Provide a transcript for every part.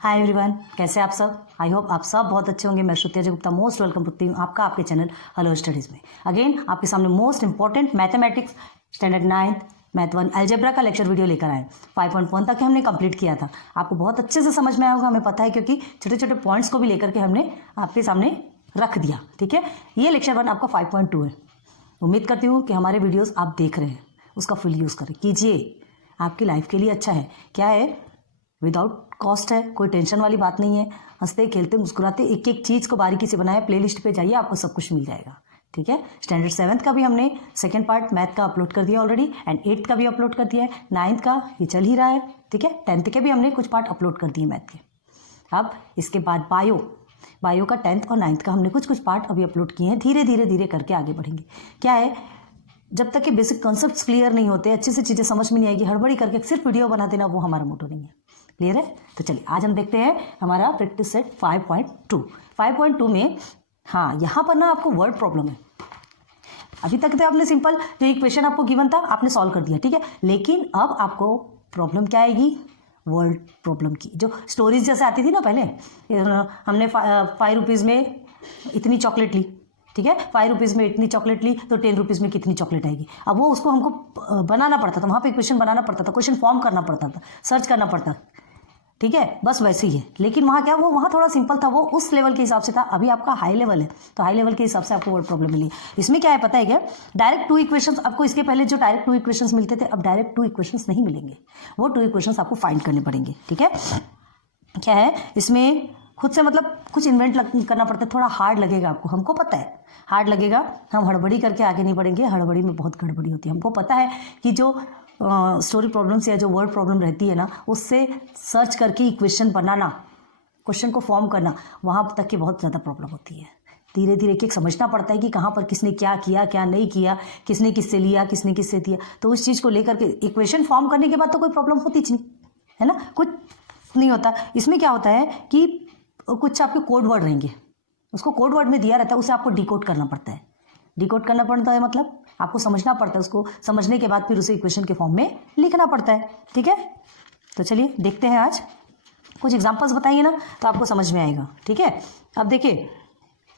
Hi everyone, कैसे आप सब। आई होप आप सब बहुत अच्छे होंगे। मैं श्रुति अजय गुप्ता मोस्ट वेलकम करती हूँ आपका आपके चैनल हेलो स्टडीज़ में। अगेन आपके सामने most important mathematics standard 9th math 1 algebra का लेक्चर वीडियो लेकर आए। 5.1 तक हमने कंप्लीट किया था। आपको बहुत अच्छे से समझ में आया होगा, हमें पता है, क्योंकि छोटे छोटे पॉइंट्स को भी लेकर के हमने आपके सामने रख दिया। ठीक है, ये लेक्चर 1 आपका 5.2 है। उम्मीद करती हूँ कि हमारे वीडियोज़ आप देख रहे हैं, उसका फुल यूज़ करें, कीजिए, आपकी लाइफ के लिए अच्छा है। क्या है, विदाउट कॉस्ट है, कोई टेंशन वाली बात नहीं है। हंसते खेलते मुस्कुराते एक एक चीज़ को बारीकी से बनाया। प्लेलिस्ट पे जाइए, आपको सब कुछ मिल जाएगा। ठीक है, स्टैंडर्ड 7th का भी हमने सेकंड पार्ट मैथ का अपलोड कर दिया ऑलरेडी, एंड 8th का भी अपलोड कर दिया है। 9th का ये चल ही रहा है। ठीक है, 10th के भी हमने कुछ पार्ट अपलोड कर दिए मैथ के। अब इसके बाद बायो का 10th और 9th का हमने कुछ पार्ट अभी अपलोड किए हैं। धीरे धीरे करके आगे बढ़ेंगे। क्या है, जब तक कि बेसिक कॉन्सेप्ट्स क्लियर नहीं होते, अच्छे से चीज़ें समझ में नहीं आएगी, हड़बड़ी करके सिर्फ वीडियो बना देना, वो हमारा मोटो नहीं है। क्लियर है? तो चलिए आज हम देखते हैं हमारा प्रैक्टिस सेट 5.2 में। हाँ, यहाँ पर ना आपको वर्ड प्रॉब्लम है। अभी तक तो आपने सिंपल जो इक्वेशन आपको गिवन था आपने सॉल्व कर दिया। ठीक है, लेकिन अब आपको प्रॉब्लम क्या आएगी, वर्ड प्रॉब्लम की। जो स्टोरीज जैसे आती थी ना पहले, हमने 5 रुपीज़ में इतनी चॉकलेट ली। ठीक है, 5 रुपीज़ में इतनी चॉकलेट ली तो 10 रुपीज़ में कितनी चॉकलेट आएगी। अब वो उसको हमको बनाना पड़ता था, वहाँ पे इक्वेशन बनाना पड़ता था, क्वेश्चन फॉर्म करना पड़ता था, सर्च करना पड़ता। ठीक है, बस वैसे ही है। लेकिन वहाँ क्या, वो वहाँ थोड़ा सिंपल था, वो उस लेवल के हिसाब से था। अभी आपका हाई लेवल है, तो हाई लेवल के हिसाब से आपको वर्ड प्रॉब्लम मिली। इसमें क्या है पता है क्या, डायरेक्ट 2 इक्वेशंस आपको, इसके पहले जो डायरेक्ट 2 इक्वेशंस मिलते थे, अब डायरेक्ट 2 इक्वेशंस नहीं मिलेंगे। वो 2 इक्वेशंस आपको फाइंड करने पड़ेंगे। ठीक है, क्या है इसमें खुद से मतलब कुछ इन्वेंट करना पड़ता है, थोड़ा हार्ड लगेगा आपको, हमको पता है हार्ड लगेगा। हम हड़बड़ी करके आगे नहीं बढ़ेंगे, हड़बड़ी में बहुत गड़बड़ी होती है। हमको पता है कि जो स्टोरी प्रॉब्लम्स या जो वर्ड प्रॉब्लम रहती है ना, उससे सर्च करके इक्वेशन बनाना, क्वेश्चन को फॉर्म करना, वहाँ तक की बहुत ज़्यादा प्रॉब्लम होती है। धीरे धीरे एक समझना पड़ता है कि कहाँ पर किसने क्या किया, क्या नहीं किया, किसने किससे लिया, किसने किससे दिया। तो उस चीज़ को लेकर के इक्वेशन फॉर्म करने के बाद तो कोई प्रॉब्लम होती नहीं है ना, कुछ नहीं होता। इसमें क्या होता है कि कुछ आपके कोड वर्ड रहेंगे, उसको कोड वर्ड में दिया रहता है, उसे आपको डिकोड करना पड़ता है। डिकोड करना पड़ता है मतलब आपको समझना पड़ता है, उसको समझने के बाद फिर उसे इक्वेशन के फॉर्म में लिखना पड़ता है। ठीक है, तो चलिए देखते हैं। आज कुछ एग्जांपल्स बताइए ना, तो आपको समझ में आएगा। ठीक है, अब देखिए,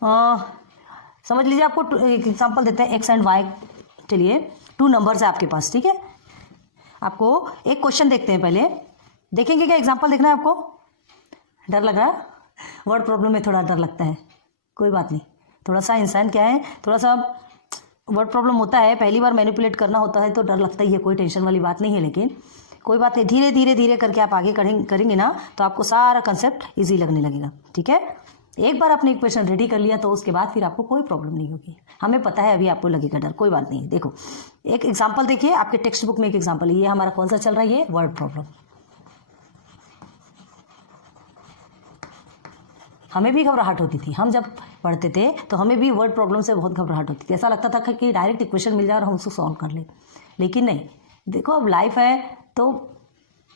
समझ लीजिए, आपको एक एग्जांपल देते हैं, एक्स एंड वाई। चलिए 2 नंबर्स है आपके पास। ठीक है, आपको एक क्वेश्चन देखते हैं, पहले देखेंगे क्या एग्जाम्पल देखना है आपको। डर लग रहा है, वर्ड प्रॉब्लम में थोड़ा डर लगता है, कोई बात नहीं। थोड़ा सा इंसान क्या है, थोड़ा सा वर्ड प्रॉब्लम होता है, पहली बार मैनिपुलेट करना होता है तो डर लगता ही है, कोई टेंशन वाली बात नहीं है। लेकिन कोई बात नहीं, धीरे धीरे करके आप आगे करेंगे ना, तो आपको सारा कंसेप्ट ईजी लगने लगेगा। ठीक है, एक बार आपने इक्वेशन रेडी कर लिया तो उसके बाद फिर आपको कोई प्रॉब्लम नहीं होगी। हमें पता है, अभी आपको लगेगा डर, कोई बात नहीं। देखो एक एग्जाम्पल देखिए, आपके टेक्स्ट बुक में एक एग्जाम्पल है। ये हमारा कौन सा चल रहा है, ये वर्ड प्रॉब्लम। हमें भी घबराहट होती थी, हम जब पढ़ते थे तो हमें भी वर्ड प्रॉब्लम से बहुत घबराहट होती थी। ऐसा लगता था कि डायरेक्ट इक्वेशन मिल जाए और हम उसको सॉल्व कर लें, लेकिन नहीं। देखो अब लाइफ है, तो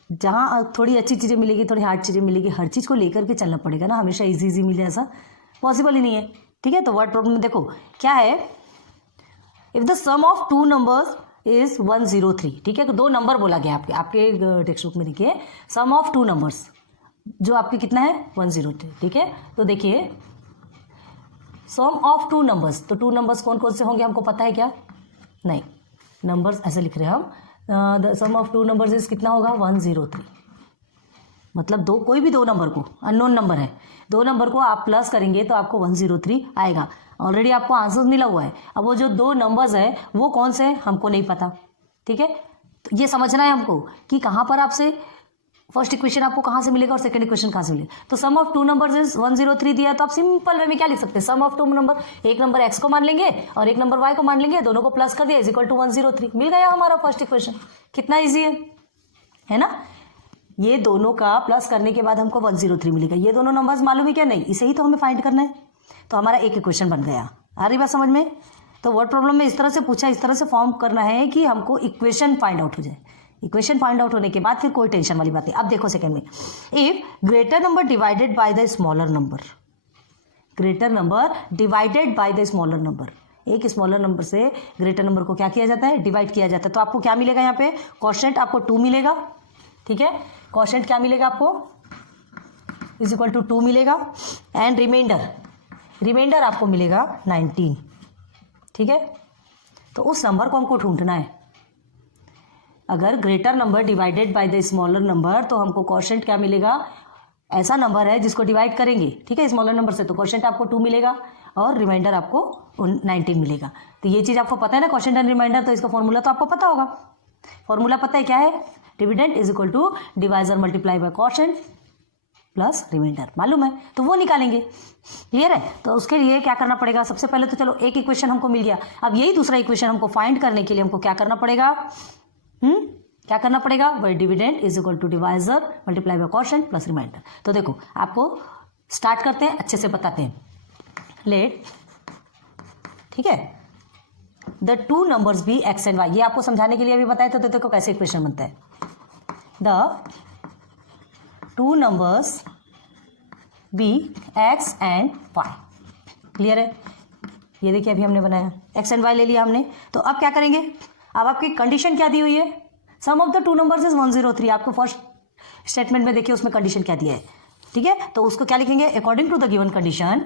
जहाँ थोड़ी अच्छी चीज़ें मिलेगी, थोड़ी हार्ड चीज़ें मिलेगी, हर चीज़ को लेकर के चलना पड़ेगा ना। हमेशा ईजी मिल जाए ऐसा पॉसिबल ही नहीं है। ठीक है, तो वर्ड प्रॉब्लम में देखो क्या है, if the sum of 2 numbers is 103। ठीक है, तो 2 नंबर बोला गया आपके टेक्स्ट बुक में। देखिए सम ऑफ 2 नंबर्स, जो आपके कितना है 103। ठीक है, तो देखिए सम ऑफ 2 नंबर्स, तो 2 नंबर्स कौन कौन से होंगे हमको पता है क्या, नहीं, नंबर्स ऐसे लिख रहे हैं हम। The sum of 2 numbers is कितना होगा 103। मतलब कोई भी 2 नंबर को, अननोन नंबर है, 2 नंबर को आप प्लस करेंगे तो आपको 103 आएगा। ऑलरेडी आपको आंसर मिला हुआ है। अब वो जो 2 नंबर्स है वो कौन से हैं हमको नहीं पता। ठीक है, तो ये समझना है हमको कि कहाँ पर आपसे फर्स्ट इक्वेशन आपको कहाँ से मिलेगा और सेकंड इक्वेशन कहाँ से मिलेगा। तो सम ऑफ 2 नंबर्स इज 103 दिया, तो आप सिंपल वे में क्या लिख सकते हैं, सम ऑफ 2 नंबर, एक नंबर x को मान लेंगे और एक नंबर y को मान लेंगे, दोनों को प्लस कर दिया, इज इक्वल टू 103। मिल गया हमारा फर्स्ट इक्वेशन। कितना ईजी है ना। ये दोनों का प्लस करने के बाद हमको 103 मिलेगा। ये दोनों नंबर्स मालूम है क्या, नहीं, इसे ही तो हमें फाइंड करना है। तो हमारा एक इक्वेशन बन गया। आ रही बात समझ में। तो वर्ड प्रॉब्लम में इस तरह से पूछा, इस तरह से फॉर्म करना है कि हमको इक्वेशन फाइंड आउट हो जाए। इक्वेशन फाइंड आउट होने के बाद फिर कोई टेंशन वाली बात नहीं। अब देखो सेकंड में, if greater number divided by the smaller number, greater number divided by the smaller number, एक स्मॉलर नंबर से ग्रेटर नंबर को क्या किया जाता है, डिवाइड किया जाता है। तो आपको क्या मिलेगा यहाँ पे, क्वोशिएंट आपको 2 मिलेगा। ठीक है, क्वोशिएंट क्या मिलेगा आपको इज इक्वल टू 2 मिलेगा एंड रिमाइंडर आपको मिलेगा 19। ठीक है, तो उस नंबर को हमको ढूंढना है। अगर greater number divided by the smaller number तो हमको क्वोशिएंट क्या मिलेगा, ऐसा नंबर है जिसको डिवाइड करेंगे, ठीक है, स्मॉलर नंबर से, तो क्वोशिएंट आपको 2 मिलेगा और रिमाइंडर आपको 19 मिलेगा। तो ये चीज़ आपको पता है ना, क्वोशिएंट एंड रिमाइंडर, तो इसका फॉर्मूला तो आपको पता होगा। फॉर्मूला पता है क्या है, dividend is equal to divisor multiply by quotient plus remainder, मालूम है, तो वो निकालेंगे। क्लियर है, तो उसके लिए क्या करना पड़ेगा, सबसे पहले तो चलो एक इक्वेशन हमको मिल गया। अब यही दूसरा इक्वेशन हमको फाइंड करने के लिए हमको क्या करना पड़ेगा, क्या करना पड़ेगा, वही dividend is equal to divisor multiply by quotient plus remainder. तो देखो आपको स्टार्ट करते हैं, अच्छे से बताते हैं। लेट, ठीक है, the two numbers be x and y, ये आपको समझाने के लिए अभी बताया तो देखो कैसे इक्वेशन बनता है। The two numbers be x and y, clear है, ये देखिए अभी हमने बनाया एक्स एंड वाई ले लिया हमने। तो अब क्या करेंगे, अब आपकी कंडीशन क्या दी हुई है, sum of the two numbers is 103। आपको फर्स्ट स्टेटमेंट में देखिए उसमें कंडीशन क्या दिया है, ठीक है, तो उसको क्या लिखेंगे, according to the given condition,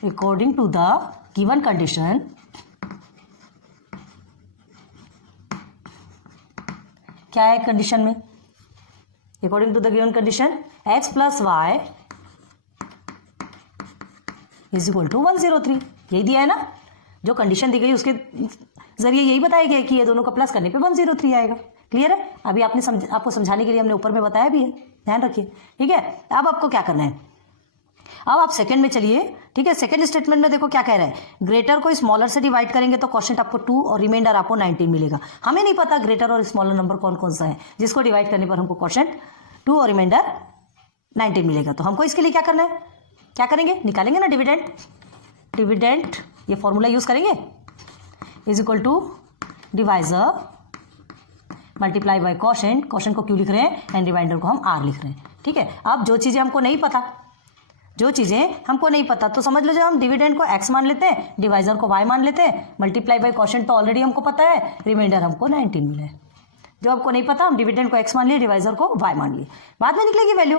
according to the given condition क्या है कंडीशन में, according to the given condition x plus y is equal to 103, यही दिया है ना, जो कंडीशन दी गई उसके जरिए यही बताया गया कि ये दोनों का प्लस करने पे 103 आएगा। क्लियर है, अभी आपको समझाने के लिए हमने ऊपर में बताया भी है, ध्यान रखिए। ठीक है, अब आपको क्या करना है, अब आप सेकंड में चलिए। ठीक है, सेकंड स्टेटमेंट में देखो क्या कह रहा है, ग्रेटर को स्मॉलर से डिवाइड करेंगे तो क्वोशिएंट आपको 2 और रिमाइंडर आपको 19 मिलेगा। हमें नहीं पता ग्रेटर और स्मॉलर नंबर कौन कौन सा है जिसको डिवाइड करने पर हमको क्वोशिएंट 2 और रिमाइंडर 19 मिलेगा। तो हमको इसके लिए क्या करना है, क्या करेंगे, निकालेंगे ना डिविडेंड, ये फॉर्मूला यूज करेंगे, is equal to divisor multiply by quotient, quotient को क्यू लिख रहे हैं एंड रिमाइंडर को हम आर लिख रहे हैं। ठीक है, अब जो चीज़ें हमको नहीं पता तो समझ लो, जो हम डिविडेंड को x मान लेते हैं, डिवाइजर को y मान लेते हैं, मल्टीप्लाई बाय क्वोशिएंट तो ऑलरेडी हमको पता है, रिमाइंडर हमको 19 मिला है। जो आपको नहीं पता, हम डिविडेंड को x मान लिए, डिवाइजर को y मान लिए, बाद में निकलेगी वैल्यू।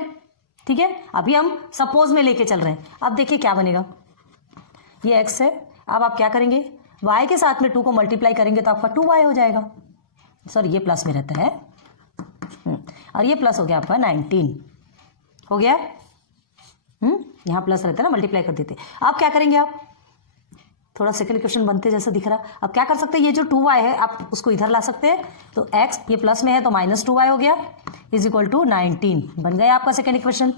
ठीक है, अभी हम सपोज में लेके चल रहे हैं। अब देखिए क्या बनेगा, ये x है, अब आप क्या करेंगे, y के साथ में 2 को मल्टीप्लाई करेंगे तो आपका 2y हो जाएगा। सर ये प्लस में रहता है, और ये प्लस हो गया आपका 19 हो गया। यहाँ प्लस रहता है ना, मल्टीप्लाई कर देते। अब क्या करेंगे, आप थोड़ा सेकंड इक्वेशन बनते जैसा दिख रहा। अब क्या कर सकते हैं, ये जो 2y है आप उसको इधर ला सकते हैं, तो x ये प्लस में है तो -2y हो गया, इज इक्वल टू 19 बन गया आपका सेकंड इक्वेशन।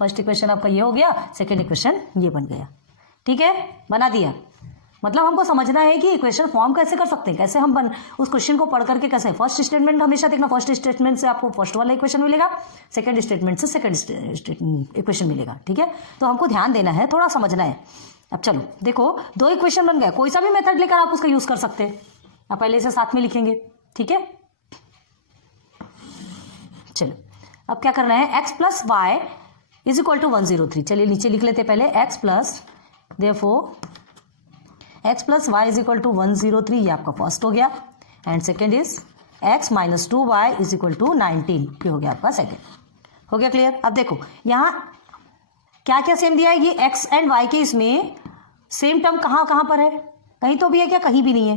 फर्स्ट इक्वेशन आपका ये हो गया, सेकंड इक्वेशन ये बन गया। ठीक है, बना दिया। मतलब हमको समझना है कि इक्वेशन फॉर्म कैसे कर सकते हैं, कैसे हम उस क्वेश्चन को पढ़ करके कैसे, फर्स्ट स्टेटमेंट हमेशा देखना, फर्स्ट स्टेटमेंट से आपको फर्स्ट वाला इक्वेशन मिलेगा, सेकंड स्टेटमेंट से सेकंड इक्वेशन मिलेगा। ठीक है, तो हमको ध्यान देना है, थोड़ा समझना है। अब चलो देखो, 2 इक्वेशन बन गए, कोई सा भी मेथड लेकर आप उसका यूज कर सकते हैं। आप पहले इसे साथ में लिखेंगे। ठीक है, चलो अब क्या करना है, x plus y is equal to 103। चलिए नीचे लिख लेते पहले, x plus, therefore x plus y is equal to 103, ये आपका फर्स्ट हो गया, and second is x minus 2y is equal to 19, ये हो गया आपका सेकेंड। हो गया क्लियर। अब देखो यहाँ क्या क्या सेम दिया है, ये x एंड y के इसमें सेम टर्म कहाँ पर है, कहीं तो भी है क्या, कहीं भी नहीं है,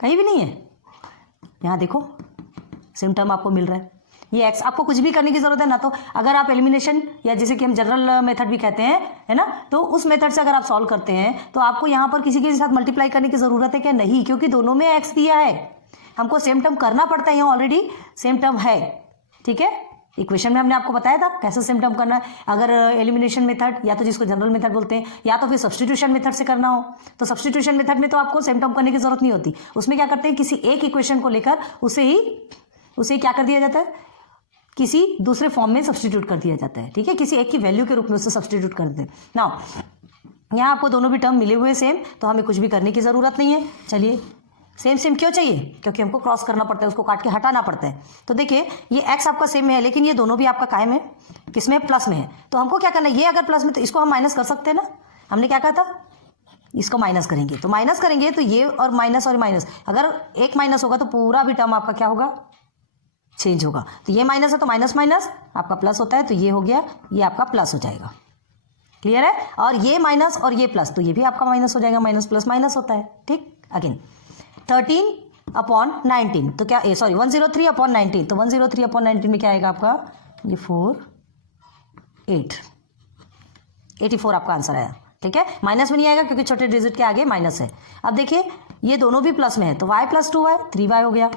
कहीं भी नहीं है। यहाँ देखो सेम टर्म आपको मिल रहा है, ये x, आपको कुछ भी करने की जरूरत है ना। तो अगर आप एलिमिनेशन या जैसे कि हम जनरल मेथड भी कहते हैं, है ना, तो उस मेथड से अगर आप सॉल्व करते हैं तो आपको यहाँ पर किसी के साथ मल्टीप्लाई करने की जरूरत है क्या, नहीं, क्योंकि दोनों में x दिया है, हमको सेम टर्म करना पड़ता है, यहाँ ऑलरेडी सेम टर्म है। ठीक है, इक्वेशन में हमने आपको बताया था कैसे सेम टर्म करना है। अगर एलिमिनेशन मेथड या तो जिसको जनरल मेथड बोलते हैं, या तो फिर सब्स्टिट्यूशन मेथड से करना हो, तो सब्स्टिट्यूशन मेथड में तो आपको सेम टर्म करने की जरूरत नहीं होती। उसमें क्या करते हैं, किसी एक इक्वेशन को लेकर उसे क्या कर दिया जाता है, किसी दूसरे फॉर्म में सब्स्टिट्यूट कर दिया जाता है। ठीक है, किसी एक की वैल्यू के रूप में उसे सब्स्टिट्यूट कर देते हैं ना। यहाँ आपको दोनों भी टर्म मिले हुए सेम, तो हमें कुछ भी करने की ज़रूरत नहीं है। चलिए, सेम क्यों चाहिए, क्योंकि हमको क्रॉस करना पड़ता है, उसको काट के हटाना पड़ता है। तो देखिए ये x आपका सेम में है, लेकिन ये दोनों भी आपका कायम है, किसमें, प्लस में है। तो हमको क्या करना है, ये अगर प्लस में तो इसको हम माइनस कर सकते हैं ना। हमने क्या कहा था, इसको माइनस करेंगे, तो माइनस करेंगे तो ये और माइनस, अगर एक माइनस होगा तो पूरा भी टर्म आपका क्या होगा, चेंज होगा। तो ये माइनस है तो माइनस माइनस आपका प्लस होता है, तो ये हो गया, ये आपका प्लस हो जाएगा। क्लियर है? और ये माइनस और ये प्लस, तो ये भी आपका माइनस हो जाएगा, माइनस प्लस माइनस होता है। ठीक, अगेन 13/19, तो क्या 103/19, तो 103/19 में क्या आएगा आपका, ये 84 आपका आंसर आया। ठीक है, माइनस में नहीं आएगा क्योंकि छोटे डिजिट के आगे माइनस है। अब देखिए ये दोनों भी प्लस में है, तो y + 2y 3y हो गया,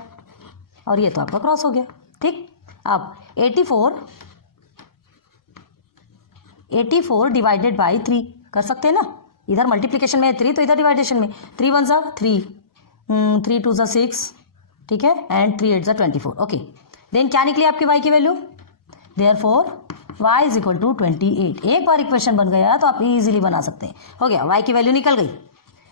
और ये तो आपका क्रॉस हो गया। ठीक, अब 84 डिवाइडेड बाई 3 कर सकते हैं ना, इधर मल्टीप्लिकेशन में है 3 तो इधर डिवाइडेशन में, 3 1 ज़ा 3, 3 2 ज़ा 6, ठीक है, एंड 3 8 ज़ा 24। ओके, देन क्या निकली आपकी y की वैल्यू, देयरफॉर y = 28। एक बार इक्वेशन बन गया तो आप इजीली बना सकते हैं। हो गया, y की वैल्यू निकल गई।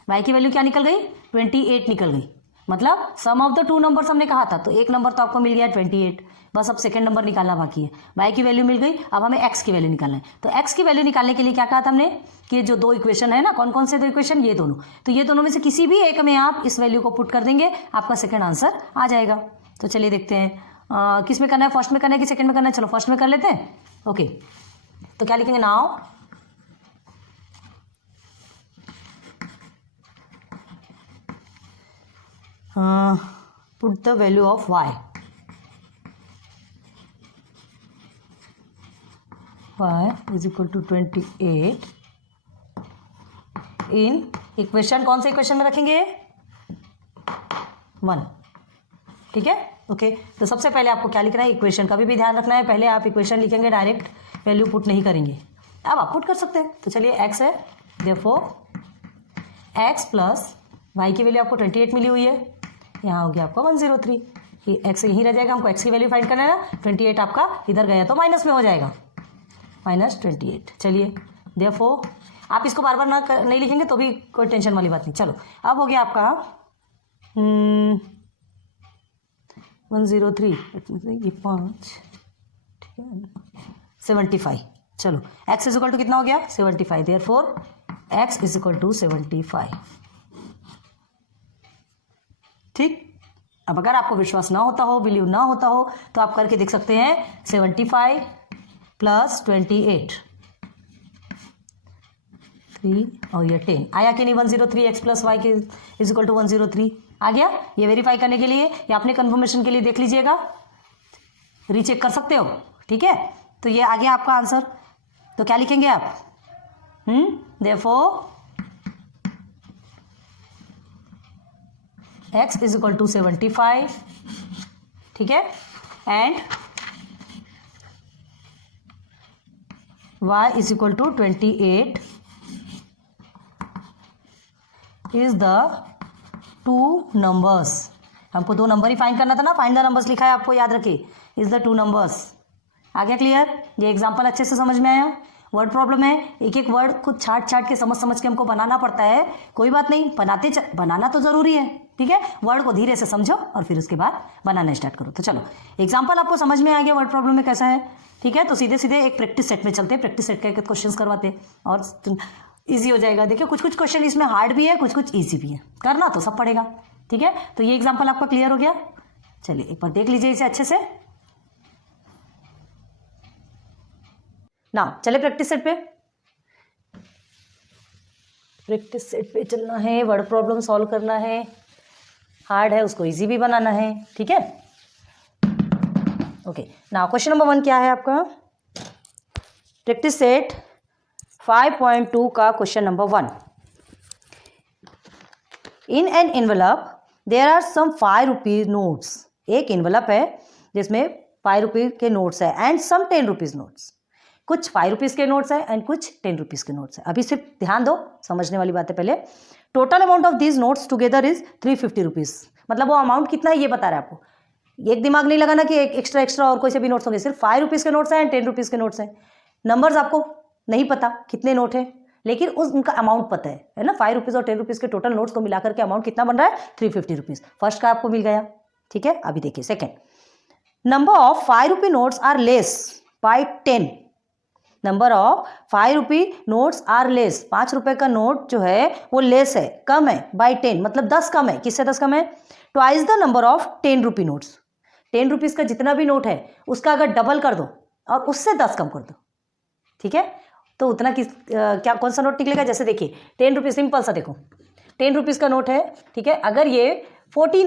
y की वैल्यू क्या निकल गई, 28 निकल गई। मतलब सम ऑफ द टू नंबर्स हमने कहा था, तो एक नंबर तो आपको मिल गया 28, बस अब सेकंड नंबर निकालना बाकी है। y की वैल्यू मिल गई, अब हमें x की वैल्यू निकालना है। तो x की वैल्यू निकालने के लिए क्या कहा था हमने, कि जो दो इक्वेशन है ना, कौन कौन से दो इक्वेशन, ये दोनों, तो ये दोनों में से किसी भी एक में आप इस वैल्यू को पुट कर देंगे, आपका सेकंड आंसर आ जाएगा। तो चलिए देखते हैं किस में करना है, फर्स्ट में करना है कि सेकंड में करना है। चलो फर्स्ट में कर लेते हैं। ओके, तो क्या लिखेंगे, now put the value of y = 28 in equation, कौन से इक्वेशन में रखेंगे, 1। ठीक है, ओके, तो सबसे पहले आपको क्या लिखना है, इक्वेशन का भी ध्यान रखना है। पहले आप इक्वेशन लिखेंगे, डायरेक्ट वैल्यू पुट नहीं करेंगे। अब आप पुट कर सकते हैं, तो चलिए x है, देयरफॉर x प्लस y की वैल्यू आपको 28 मिली हुई है, यहाँ हो गया आपका 103, ये x यहीं रह जाएगा, हमको x की वैल्यू फाइंड करना है ना, 28 आपका इधर गया तो माइनस में हो जाएगा, -28। चलिए, देयरफॉर आप इसको बार बार नहीं लिखेंगे तो भी कोई टेंशन वाली बात नहीं। चलो, अब हो गया आपका 103, ये 5, ठीक है, 75। चलो, x = कितना हो गया, 75, देयरफॉर x = 75। ठीक, अब अगर आपको विश्वास ना होता हो, बिलीव ना होता हो, तो आप करके देख सकते हैं, 75 + 28, 3 और ये 10 आया कि नहीं, 103 x + y = 103 आ गया। ये वेरीफाई करने के लिए या अपने कंफर्मेशन के लिए देख लीजिएगा, रीचेक कर सकते हो। ठीक है, तो ये आ गया आपका आंसर। तो क्या लिखेंगे आप, देयरफॉर x = 75, ठीक है, and y = 28 is the two numbers. हमको दो नंबर ही फाइंड करना था ना, फाइंड द नंबर्स लिखा है, आपको याद रखिए, इज द टू नंबर्स। आ गया क्लियर? ये एग्जांपल अच्छे से समझ में आया? वर्ड प्रॉब्लम है, एक एक वर्ड को छाट छाट के समझ के हमको बनाना पड़ता है। कोई बात नहीं, बनाना तो जरूरी है, ठीक है। वर्ड को धीरे से समझो और फिर उसके बाद बनाना स्टार्ट करो। तो चलो, एग्जाम्पल आपको समझ में आ गया वर्ड प्रॉब्लम में कैसा है, ठीक है। तो सीधे सीधे एक प्रैक्टिस सेट में चलते हैं, प्रैक्टिस सेट का क्वेश्चन करवाते हैं और ईजी हो जाएगा। देखिए कुछ कुछ क्वेश्चन इसमें हार्ड भी है, कुछ कुछ ईजी भी है, करना तो सब पड़ेगा, ठीक है। तो ये एग्जाम्पल आपका क्लियर हो गया। चलिए एक बार देख लीजिए इसे अच्छे से ना। चले प्रैक्टिस सेट पे, प्रैक्टिस सेट पे चलना है, वर्ड प्रॉब्लम सॉल्व करना है, हार्ड है उसको इजी भी बनाना है, ठीक है। ओके, नाउ क्वेश्चन नंबर 1 क्या है आपका, प्रैक्टिस सेट 5.2 का question number 1। In an envelope there are some 5 rupees notes. एक एनवेलप है जिसमें 5 रुपीज के नोट्स है एंड सम 10 रुपीज नोट्स। कुछ 5 रुपीज के नोट्स है एंड कुछ 10 रुपीज के नोट्स है। अभी सिर्फ ध्यान दो, समझने वाली बात है पहले। Total amount of these notes together is 350 rupees. मतलब वो अमाउंट कितना है ये बता रहा है आपको। एक दिमाग नहीं लगाना कि एक एक्स्ट्रा और कोई से भी नोट्स होंगे, सिर्फ 5 रुपीज के नोट्स हैं एंड 10 रुपीज के नोट्स हैं। नंबर्स आपको नहीं पता कितने नोट है, लेकिन उनका अमाउंट पता है ना। 5 रुपीज और 10 रुपीज के टोटल नोट्स को मिलाकर के अमाउंट कितना बन रहा है, 350 रुपीज। फर्स्ट का आपको मिल गया, ठीक है। अभी देखिए second, number of 5 rupee notes are less by 10। Number of 5 rupee notes are less, 5 रुपए का नोट जो है वो लेस है, कम है, बाय 10 मतलब 10 कम है। किससे 10 कम है, twice the number of 10 rupee notes. 10 rupees का जितना भी नोट है उसका अगर डबल कर दो और उससे 10 कम कर दो, ठीक है, तो उतना क्या कौन सा नोट निकलेगा? जैसे देखिए 10 रुपीज़, सिंपल सा देखो 10 रुपीज़ का नोट है, ठीक है, अगर ये 40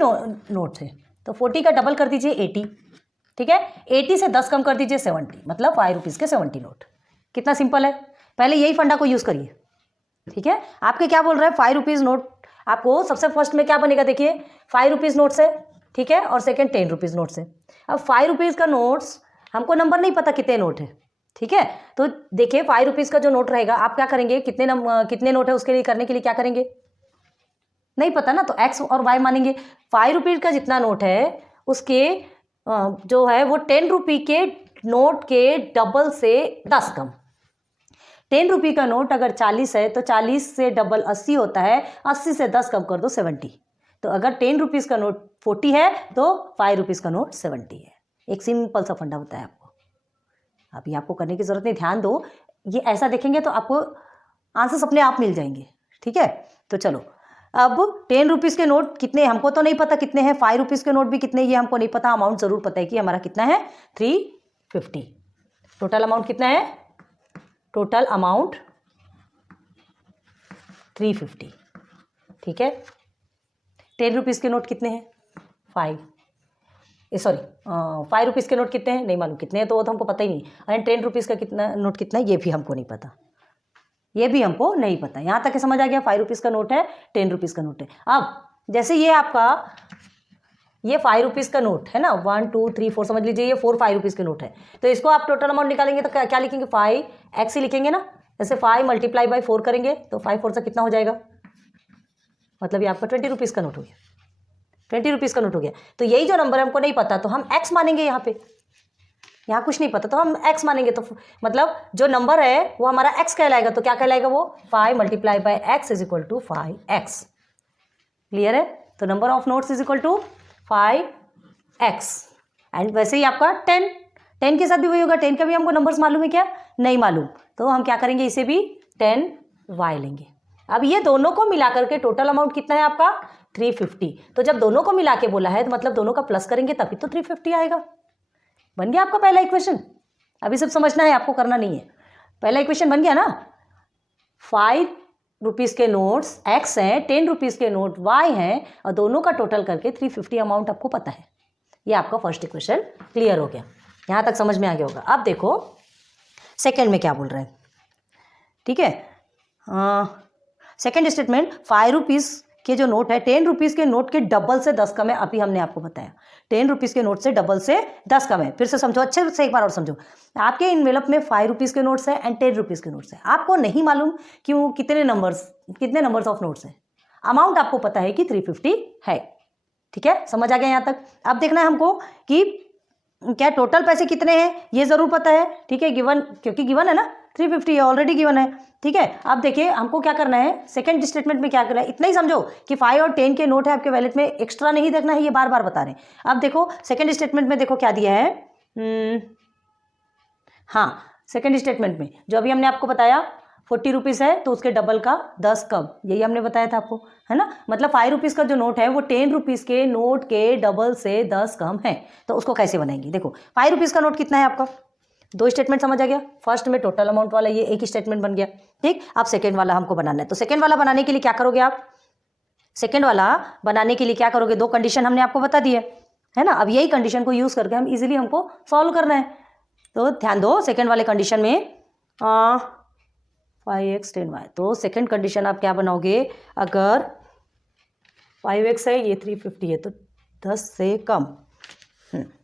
नोट है तो 40 का डबल कर दीजिए 80, ठीक है, 80 से 10 कम कर दीजिए 70, मतलब 5 रुपीज़ के 70 नोट। कितना सिंपल है, पहले यही फंडा को यूज़ करिए, ठीक है। आपके क्या बोल रहा है, 5 रुपीज़ नोट, आपको सबसे फर्स्ट में क्या बनेगा देखिए 5 रुपीज़ नोट से, ठीक है, और सेकेंड 10 रुपीज़ नोट से। अब 5 रुपीज़ का नोट्स, हमको नंबर नहीं पता कितने नोट है, ठीक है, तो देखिए 5 रुपीज़ का जो नोट रहेगा आप क्या करेंगे, कितने नोट है उसके लिए करने के लिए क्या करेंगे, नहीं पता ना, तो एक्स और वाई मानेंगे। 5 रुपीज़ का जितना नोट है उसके जो है वो 10 रुपये के नोट के डबल से 10 कम। 10 रुपये का नोट अगर 40 है तो 40 से डबल 80 होता है, 80 से 10 कम कर दो 70। तो अगर 10 रुपीज़ का नोट 40 है तो 5 रुपीज़ का नोट 70 है। एक सिंपल सा फंडा बताया आपको, अभी आपको करने की ज़रूरत नहीं, ध्यान दो, ये ऐसा देखेंगे तो आपको आंसर्स अपने आप मिल जाएंगे, ठीक है। तो चलो अब 10 रुपीज़ के नोट कितने, हमको तो नहीं पता कितने हैं, 5 रुपीज़ के नोट भी कितने, ये हमको नहीं पता, अमाउंट ज़रूर पता है कि हमारा कितना है 350। टोटल अमाउंट कितना है, टोटल अमाउंट 350, ठीक है। 10 रुपीज़ के नोट कितने हैं 5 रुपीज़ के नोट कितने हैं नहीं मालूम कितने हैं, तो हमको पता ही नहीं। एंड 10 रुपीज़ का कितना नोट कितना है ये भी हमको नहीं पता, ये भी हमको नहीं पता। यहाँ तक समझ आ गया, 5 रुपीज़ का नोट है, 10 रुपीज़ का नोट है। अब जैसे ये आपका ये 5 रुपीज़ का नोट है ना, 1 2 3 4 समझ लीजिए, ये 4 5 रुपीज़ के नोट है, तो इसको आप टोटल अमाउंट निकालेंगे तो क्या लिखेंगे, 5x ही लिखेंगे ना। जैसे 5 मल्टीप्लाई बाई 4 करेंगे तो 5 4 से कितना हो जाएगा, मतलब ये आपका 20 रुपीज़ का नोट हो गया, 20 रुपीज़ का नोट हो गया। तो यही जो नंबर हमको नहीं पता तो हम x मानेंगे, यहाँ पे यहाँ कुछ नहीं पता तो हम x मानेंगे, तो मतलब जो नंबर है वो हमारा x कहलाएगा। तो क्या कहलाएगा वो, 5 multiply by x is equal to 5x। Clear है, तो number of notes is equal to 5x। And वैसे ही आपका 10 के साथ भी वही होगा, 10 का भी हमको नंबर्स मालूम है क्या, नहीं मालूम, तो हम क्या करेंगे, इसे भी 10y लेंगे। अब ये दोनों को मिला करके टोटल अमाउंट कितना है आपका 350। तो जब दोनों को मिला के बोला है तो मतलब दोनों का प्लस करेंगे तभी तो 350 आएगा। बन गया आपका पहला इक्वेशन। अभी सब समझना है, आपको करना नहीं है। पहला इक्वेशन बन गया ना, 5 रुपीज़ के नोट्स x हैं, 10 रुपीज़ के नोट y हैं, और दोनों का टोटल करके 350 अमाउंट आपको पता है। ये आपका फर्स्ट इक्वेशन क्लियर हो गया, यहाँ तक समझ में आ गया होगा। अब देखो सेकेंड में क्या बोल रहे हैं, ठीक है। सेकेंड स्टेटमेंट, 5 रुपीज़ के जो नोट है 10 रुपीज़ के नोट के डबल से 10 कम है। अभी हमने आपको बताया 10 रुपीज़ के नोट से डबल से 10 कम है। फिर से समझो, अच्छे से एक बार और समझो। आपके इनवेलप में 5 रुपीज़ के नोट्स है एंड 10 रुपीज़ के नोट्स है। आपको नहीं मालूम क्यों कितने नंबर्स ऑफ नोट्स हैं, अमाउंट आपको पता है कि 350 है, ठीक है, समझ आ गया यहाँ तक। अब देखना है हमको कि क्या टोटल पैसे कितने हैं, ये ज़रूर पता है, ठीक है, गिवन, क्योंकि गिवन है ना 350 है, ऑलरेडी गिवन है, ठीक है। अब देखिए हमको क्या करना है, सेकंड स्टेटमेंट में क्या करना है, इतना ही समझो कि 5 और 10 के नोट है आपके वैलेट में, एक्स्ट्रा नहीं देखना है, ये बार बार बता रहे हैं। अब देखो सेकंड स्टेटमेंट में देखो क्या दिया है, हाँ सेकंड स्टेटमेंट में जो अभी हमने आपको बताया 40 रुपीज़ है तो उसके डबल का 10 कम, यही हमने बताया था आपको, है ना। मतलब 5 रुपीज़ का जो नोट है वो 10 रुपीज़ के नोट के डबल से 10 कम है। तो उसको कैसे बनाएंगे, देखो 5 रुपीज़ का नोट कितना है आपका, 2 स्टेटमेंट समझ आ गया। फर्स्ट में टोटल अमाउंट वाला ये एक स्टेटमेंट बन गया, ठीक। अब सेकेंड वाला हमको बनाना है, तो सेकेंड वाला बनाने के लिए क्या करोगे आप, सेकेंड वाला बनाने के लिए क्या करोगे, 2 कंडीशन हमने आपको बता दी है ना। अब यही कंडीशन को यूज़ करके हम इजीली हमको सॉल्व करना है। तो ध्यान दो, सेकेंड वाले कंडीशन में 5x 10y, तो सेकेंड कंडीशन आप क्या बनाओगे, अगर 5x है ये 350 है तो 10 से कम,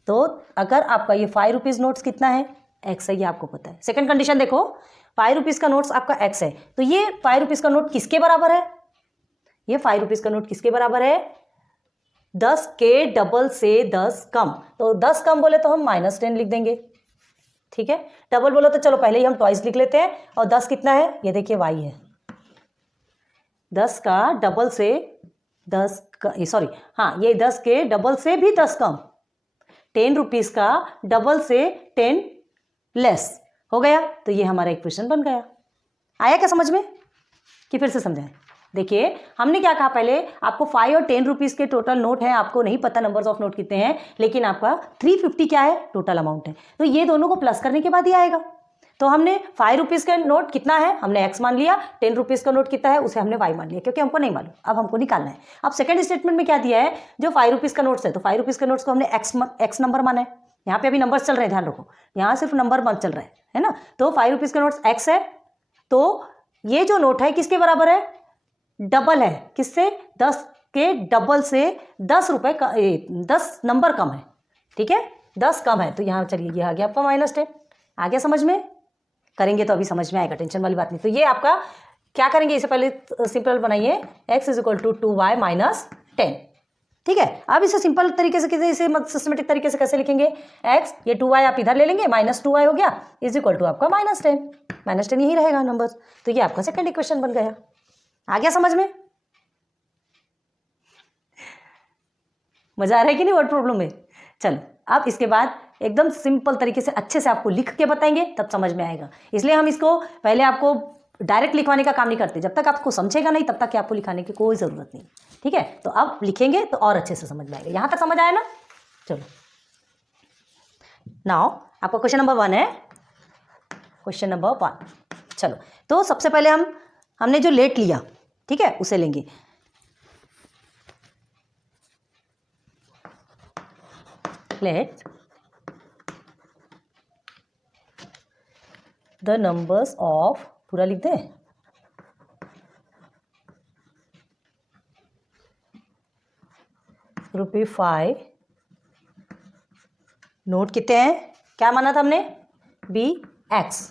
तो अगर आपका ये 5 रुपीज़ नोट्स कितना है, x है, ये आपको पता है। सेकंड कंडीशन देखो, 5 रुपीज़ का नोट्स आपका x है, तो ये 5 रुपीज़ का नोट किसके बराबर है, ये 5 रुपीज़ का नोट किसके बराबर है, 10 के डबल से 10 कम। तो 10 कम बोले तो हम -10 लिख देंगे, ठीक है। डबल बोलो तो चलो पहले ही हम ट्वाइस लिख लेते हैं। और 10 कितना है, ये देखिए y है, 10 का डबल से 10 सॉरी हाँ, ये 10 के डबल से भी 10 कम, 10 रुपीज़ का डबल से 10 लेस हो गया। तो ये हमारा इक्वेशन बन गया। आया क्या समझ में कि फिर से समझाएं, देखिए हमने क्या कहा पहले, आपको 5 और 10 रुपीज़ के टोटल नोट हैं, आपको नहीं पता नंबर्स ऑफ नोट कितने हैं, लेकिन आपका 350 क्या है टोटल अमाउंट है, तो ये दोनों को प्लस करने के बाद ही आएगा। तो हमने 5 रुपीज़ का नोट कितना है हमने एक्स मान लिया, 10 रुपीज़ का नोट कितना है उसे हमने वाई मान लिया, क्योंकि हमको नहीं मालूम, अब हमको निकालना है। अब सेकंड स्टेटमेंट में क्या दिया है, जो 5 रुपीज़ का नोट्स है, तो 5 रुपीज़ का नोट्स को हमने एक्स नंबर माना है। यहाँ पे अभी नंबर्स चल रहे हैं, ध्यान रखो, यहाँ सिर्फ नंबर मत चल रहा है ना। तो 5 रुपीज़ का नोट्स एक्स है, तो ये जो नोट है किसके बराबर है, डबल है, किससे, 10 के डबल से 10 रुपये का 10 नंबर कम है, ठीक है, 10 कम है। तो यहाँ चलिए ये आ गया आपका -10, आ गया समझ में, करेंगे तो अभी समझ में आएगा, टेंशन वाली बात नहीं। तो ये आपका क्या करेंगे, इसे पहले सिंपल बनाइए, x = 2y - 10, ठीक है। अब इसे सिंपल तरीके से इसे सिस्टमेटिक तरीके से कैसे लिखेंगे, x ये 2y आप इधर ले लेंगे, -2y हो गया, = आपका -10, -10 यही रहेगा नंबर। तो ये आपका सेकंड इक्वेशन बन गया, आ गया समझ में, मजा आ रहा है कि नहीं वर्ड प्रॉब्लम में। चलो अब इसके बाद एकदम सिंपल तरीके से अच्छे से आपको लिख के बताएंगे, तब समझ में आएगा। इसलिए हम इसको पहले आपको डायरेक्ट लिखवाने का काम नहीं करते, जब तक आपको समझेगा नहीं तब तक कि आपको लिखाने की कोई ज़रूरत नहीं, ठीक है। तो अब लिखेंगे तो और अच्छे से समझ में आएगा। यहाँ तक समझ आया ना, चलो नाउ आपका क्वेश्चन नंबर 1 है, क्वेश्चन नंबर 1। चलो तो सबसे पहले हमने जो लेट लिया, ठीक है, उसे लेंगे। लेट द नंबर्स ऑफ, पूरा लिख दें, ₹5 नोट कितने हैं, क्या माना था हमने, BX,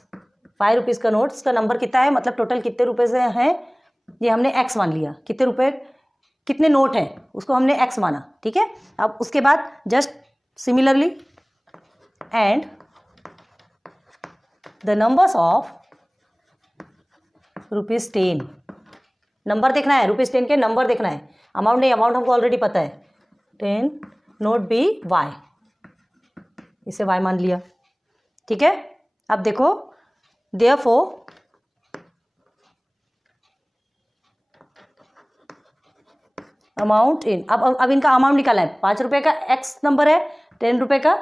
5 रुपीज़ का नोट्स का नंबर कितना है, मतलब टोटल कितने रुपए से हैं, ये हमने x मान लिया, कितने रुपए कितने नोट हैं उसको हमने x माना, ठीक है। अब उसके बाद just similarly and the numbers of ₹10, number देखना है, ₹10 के नंबर देखना है, अमाउंट नहीं, अमाउंट हमको ऑलरेडी पता है, 10 नोट बी वाई, इसे y मान लिया, ठीक है। अब देखो देयरफॉर अमाउंट इन, अब इनका अमाउंट निकालना है, 5 रुपये का x नंबर है, 10 रुपये का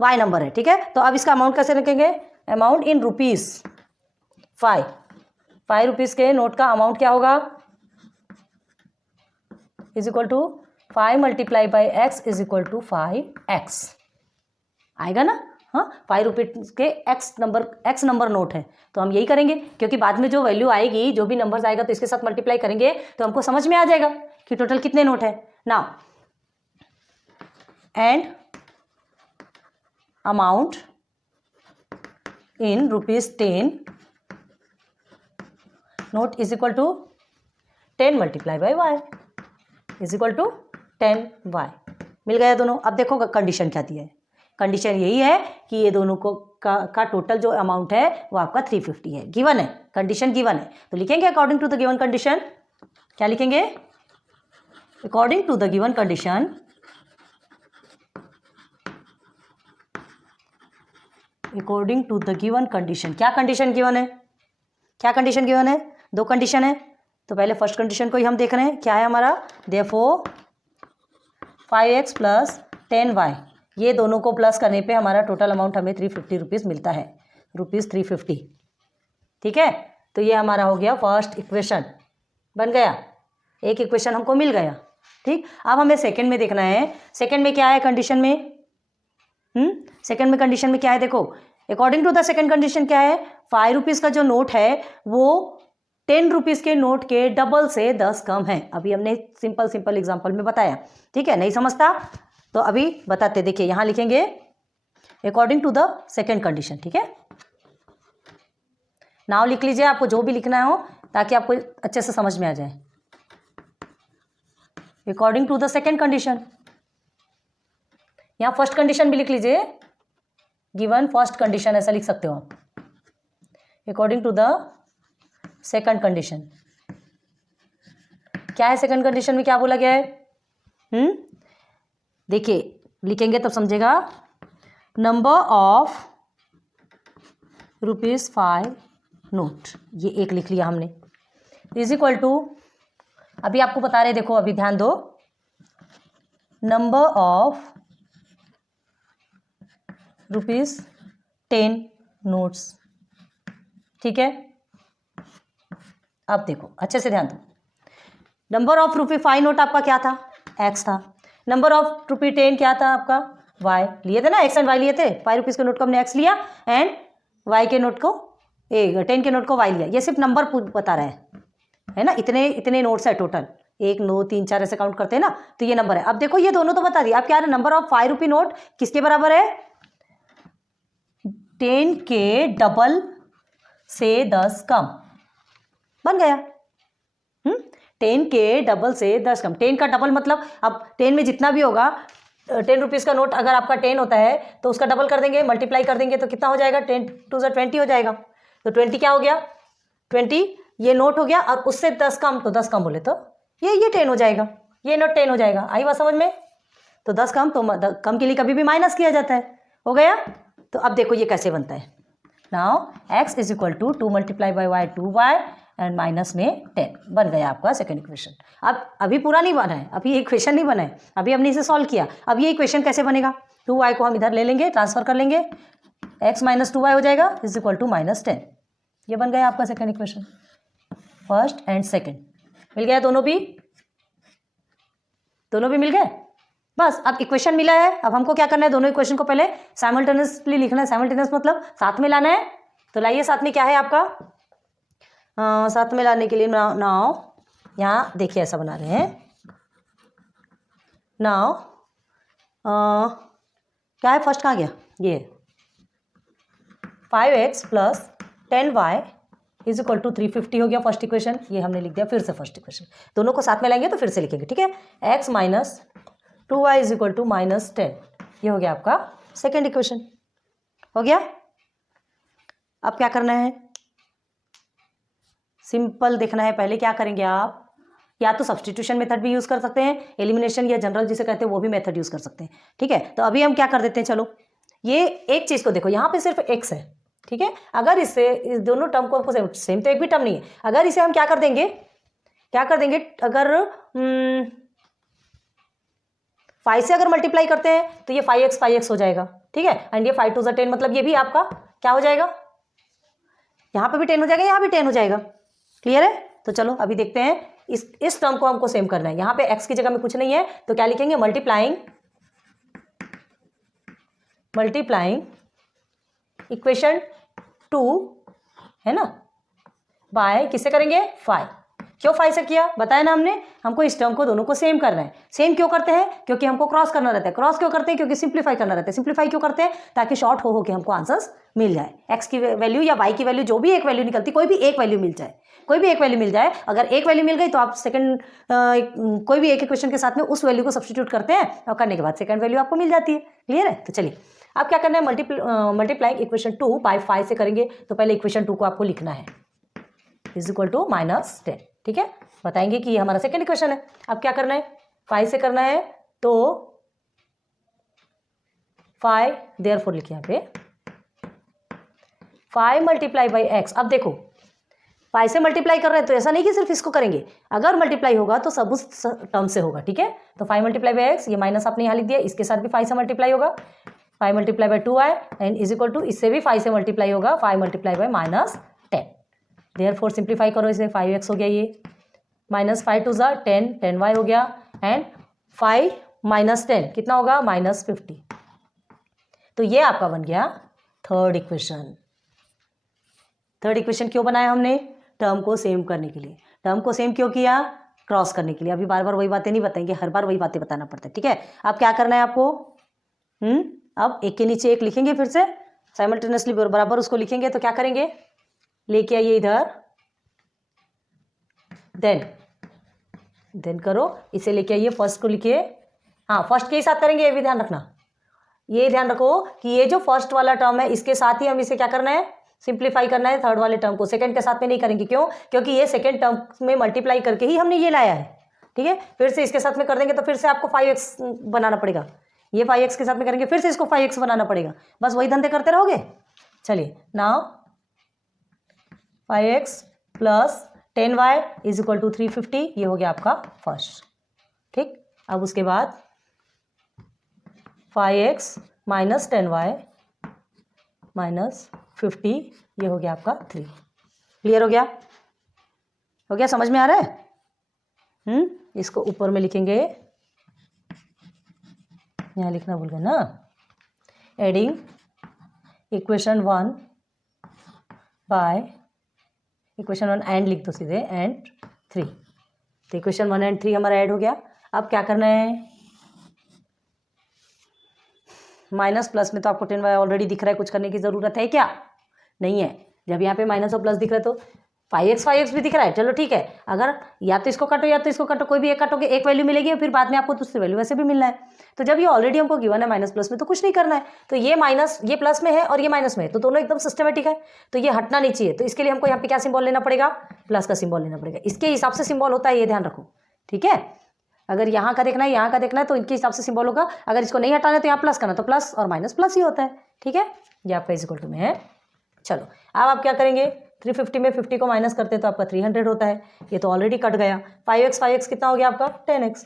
y नंबर है, ठीक है। तो अब इसका अमाउंट कैसे रखेंगे, अमाउंट इन रुपीज़ 5 रुपीज़ के नोट का अमाउंट क्या होगा, = 5 × x = 5x, आएगा ना। हाँ 5 रुपीज़ के x नंबर नोट है, तो हम यही करेंगे, क्योंकि बाद में जो वैल्यू आएगी, जो भी नंबर्स आएगा तो इसके साथ मल्टीप्लाई करेंगे तो हमको समझ में आ जाएगा कि टोटल कितने नोट है। Now and amount in ₹10 note = 10 × y = 10y, मिल गया दोनों। अब देखो कंडीशन क्या दी है, कंडीशन यही है कि ये दोनों को का टोटल जो अमाउंट है वो आपका 350 है, गिवन है, कंडीशन गिवन है। तो लिखेंगे according to the given condition, क्या लिखेंगे, according to the given condition, according to the given condition, क्या कंडीशन गिवन है, क्या कंडीशन गिवन है, 2 कंडीशन है। तो पहले फर्स्ट कंडीशन को ही हम देख रहे हैं, क्या है हमारा, देयरफॉर 5x + 10y, ये दोनों को प्लस करने पे हमारा टोटल अमाउंट हमें 350 रुपीज़ मिलता है, ₹350, ठीक है। तो ये हमारा हो गया फर्स्ट इक्वेशन, बन गया, एक इक्वेशन हमको मिल गया, ठीक। अब हमें सेकंड में देखना है, सेकंड में क्या है कंडीशन में, सेकंड में कंडीशन में क्या है, देखो according to the second condition क्या है, 5 रुपीज़ का जो नोट है वो 10 रुपीज़ के नोट के डबल से 10 कम है। अभी हमने सिंपल एग्जांपल में बताया, ठीक है, नहीं समझता तो अभी बताते, देखिए यहाँ लिखेंगे according to the second condition, ठीक है। नाउ लिख लीजिए, आपको जो भी लिखना हो ताकि आपको अच्छे से समझ में आ जाए, according to the second condition. यहाँ फर्स्ट कंडीशन भी लिख लीजिए, गिवन फर्स्ट कंडीशन ऐसा लिख सकते हो आप, according to the second condition. क्या है सेकंड कंडीशन में, क्या बोला गया है, देखिए लिखेंगे तब समझेगा, नंबर ऑफ ₹5 नोट, ये एक लिख लिया हमने, = अभी आपको बता रहे, देखो अभी ध्यान दो, नंबर ऑफ ₹10 नोट्स, ठीक है। अब देखो अच्छे से ध्यान दो, नंबर ऑफ ₹5 नोट आपका क्या था, x था। नंबर ऑफ ₹10 क्या था आपका, y लिए थे ना, x एंड y लिए थे। ₹5 के नोट को हमने x लिया एंड y के नोट को 10 के नोट को y लिया। ये सिर्फ नंबर बता रहा है ना, इतने इतने नोट्स है टोटल, 1 2 3 4 ऐसे काउंट करते हैं ना, तो ये नंबर है। अब देखो ये दोनों तो बता दिया, अब क्या है, नंबर ऑफ ₹5 नोट किसके बराबर है, 10 के डबल से 10 कम, बन गया। 10 के डबल से 10 कम, 10 का डबल मतलब अब 10 में जितना भी होगा, ₹10 का नोट अगर आपका 10 होता है तो उसका डबल कर देंगे, मल्टीप्लाई कर देंगे तो कितना हो जाएगा, 10 2 20 हो जाएगा। तो 20 क्या हो गया, 20 ये नोट हो गया, और उससे 10 कम, तो 10 कम बोले तो ये 10 हो जाएगा, ये नोट 10 हो जाएगा। आई बात समझ में। तो 10 कम, तो कम के लिए कभी भी माइनस किया जाता है, हो गया। तो अब देखो ये कैसे बनता है, now x is equal to 2 multiply by y 2y and minus में 10, बन गया आपका सेकंड इक्वेशन। अब अभी पूरा नहीं बना है, अभी इक्वेशन नहीं बना है, अभी हमने इसे सॉल्व किया। अब ये इक्वेशन कैसे बनेगा, 2y को हम इधर ले लेंगे, ट्रांसफर कर लेंगे, x माइनस 2y हो जाएगा इज इक्वल टू -10। ये बन गया आपका second equation, first and second मिल गया, दोनों भी मिल गए। बस अब इक्वेशन मिला है, अब हमको क्या करना है, दोनों इक्वेशन को पहले साइमल्टेनियसली लिखना है। साइमल्टेनियस मतलब साथ में लाना है। तो लाइए साथ में क्या है आपका, साथ में लाने के लिए नाउ यहाँ देखिए ऐसा बना रहे हैं, नाउ क्या है, फर्स्ट कहाँ गया, ये 5x plus 10y is equal to 350 हो गया फर्स्ट इक्वेशन। ये हमने लिख दिया, फिर से फर्स्ट इक्वेशन, दोनों को साथ में लाएंगे तो फिर से लिखेंगे, ठीक है। x minus 2y is equal to -10, ये हो गया आपका सेकेंड इक्वेशन, हो गया। अब क्या करना है, सिंपल देखना है। पहले क्या करेंगे आप, या तो सब्सटीट्यूशन मेथड भी यूज़ कर सकते हैं, एलिमिनेशन या जनरल जिसे कहते हैं वो भी मेथड यूज़ कर सकते हैं, ठीक है। तो अभी हम क्या कर देते हैं, चलो ये एक चीज़ को देखो, यहाँ पे सिर्फ x है, ठीक है। अगर इससे इस दोनों टर्म को हमको सेम तो एक भी टर्म नहीं है, अगर इसे हम क्या कर देंगे, अगर 5 से अगर मल्टीप्लाई करते हैं तो ये 5x हो जाएगा, ठीक है। एंड ये 5 2 10 मतलब ये भी आपका क्या हो जाएगा, यहाँ पे भी 10 हो जाएगा, यहाँ भी 10 हो जाएगा, क्लियर है। तो चलो अभी देखते हैं, इस टर्म को हमको सेम करना है। यहाँ पे x की जगह में कुछ नहीं है तो क्या लिखेंगे, मल्टीप्लाइंग इक्वेशन 2 है ना, बाय किससे करेंगे, 5। क्यों 5 से किया, बताया ना हमने, हमको इस टर्म को दोनों को सेम करना है। सेम क्यों करते हैं, क्योंकि हमको क्रॉस करना रहता है। क्रॉस क्यों करते हैं, क्योंकि सिंप्लीफाई करना रहता है। सिंप्लीफाई क्यों करते हैं, ताकि शॉर्ट हो के हमको आंसर्स मिल जाए। एक्स की वैल्यू या वाई की वैल्यू, जो भी एक वैल्यू निकलती, कोई भी एक वैल्यू मिल जाए, अगर एक वैल्यू मिल गई तो आप सेकंड कोई भी एक इक्वेशन के साथ में उस वैल्यू को सब्स्टिट्यूट करते हैं और करने के बाद सेकंड वैल्यू आपको मिल जाती है, क्लियर है। तो चलिए अब क्या करना है, मल्टीप्लाइंग इक्वेशन 2 बाय 5 से करेंगे। तो पहले इक्वेशन 2 को आपको लिखना है, इज इक्वल टू -10, ठीक है। बताएंगे कि ये हमारा सेकंड इक्वेशन है। अब क्या करना है, 5 से करना है तो 5 देयरफॉर लिखिए यहाँ पे 5 मल्टीप्लाई बाई x। अब देखो 5 से मल्टीप्लाई कर रहे हैं तो ऐसा नहीं कि सिर्फ इसको करेंगे, अगर मल्टीप्लाई होगा तो सब उस टर्म से होगा, ठीक है। तो 5 मल्टीप्लाई बाई x, ये माइनस आपने यहाँ लिख दिया, इसके साथ भी 5 से मल्टीप्लाई होगा, 5 multiply by 2y and is equal to, इससे भी 5 से मल्टीप्लाई होगा, 5 मल्टीप्लाई बाई -10। देयरफॉर सिंप्लीफाई करो इसे, 5x हो गया, ये -5 2 10, 10y हो गया एंड 5 - 10 कितना होगा, -50। तो ये आपका बन गया थर्ड इक्वेशन। थर्ड इक्वेशन क्यों बनाया हमने, टर्म को सेम करने के लिए। टर्म को सेम क्यों किया, क्रॉस करने के लिए। अभी बार बार वही बातें नहीं बताएंगे, हर बार वही बातें बताना पड़ता है, ठीक है। अब क्या करना है आपको, अब एक के नीचे एक लिखेंगे, फिर से साइमल्टेनियसली बराबर उसको लिखेंगे। तो क्या करेंगे, लेके आइए इधर, देन करो, इसे लेके आइए, फर्स्ट को लिखिए, हाँ फर्स्ट के ही साथ करेंगे, ये भी ध्यान रखना। ये ध्यान रखो कि ये जो फर्स्ट वाला टर्म है इसके साथ ही हम इसे क्या करना है, सिंप्लीफाई करना है थर्ड वाले टर्म को। सेकंड के साथ में नहीं करेंगे, क्यों, क्योंकि ये सेकंड टर्म में मल्टीप्लाई करके ही हमने ये लाया है, ठीक है। फिर से इसके साथ में कर देंगे तो फिर से आपको 5x बनाना पड़ेगा, ये 5x के साथ में करेंगे फिर से इसको 5x बनाना पड़ेगा, बस वही धंधे करते रहोगे। चलिए now 5x plus 10y is equal to 350, ये हो गया आपका फर्स्ट। ठीक, अब उसके बाद 5x माइनस 10y माइनस 50, ये हो गया आपका 3। क्लियर हो गया? हो गया, समझ में आ रहा है? इसको ऊपर में लिखेंगे, यहाँ लिखना भूल गए ना, adding equation 1 by equation 1 and लिख दो सीधे, एंड 3। तो इक्वेशन 1 एंड 3 हमारा ऐड हो गया। अब क्या करना है, माइनस प्लस में तो आपको 10y ऑलरेडी दिख रहा है, कुछ करने की ज़रूरत है क्या? नहीं है। जब यहाँ पे माइनस और प्लस दिख रहा है तो 5x भी दिख रहा है, चलो ठीक है। अगर या तो इसको काटो या तो इसको काटो, कोई भी एक काटोगे, एक वैल्यू मिलेगी और फिर बाद में आपको दूसरी वैल्यू वैसे भी मिलना है। तो जब ये ऑलरेडी हमको गिवन है माइनस प्लस में, तो कुछ नहीं करना है। तो ये माइनस, ये प्लस में है और ये माइनस में है, तो दोनों एकदम सिस्टमेटिक है, तो ये हटना नहीं चाहिए। तो इसके लिए हमको यहाँ पे क्या सिंबल लेना पड़ेगा? प्लस का सिंबल लेना पड़ेगा। इसके हिसाब से सिंबल होता है, ये ध्यान रखो, ठीक है। अगर यहाँ का देखना है, यहाँ का देखना है, तो इनके हिसाब से सिंबल होगा। अगर इसको नहीं हटाना है तो यहाँ प्लस करना, तो प्लस और माइनस प्लस ही होता है, ठीक है। ये आपका इज इक्वल टू में है। चलो अब आप क्या करेंगे, 350 में 50 को माइनस करते हैं तो आपका 300 होता है। ये तो ऑलरेडी कट गया। 5x कितना हो गया आपका? 10x।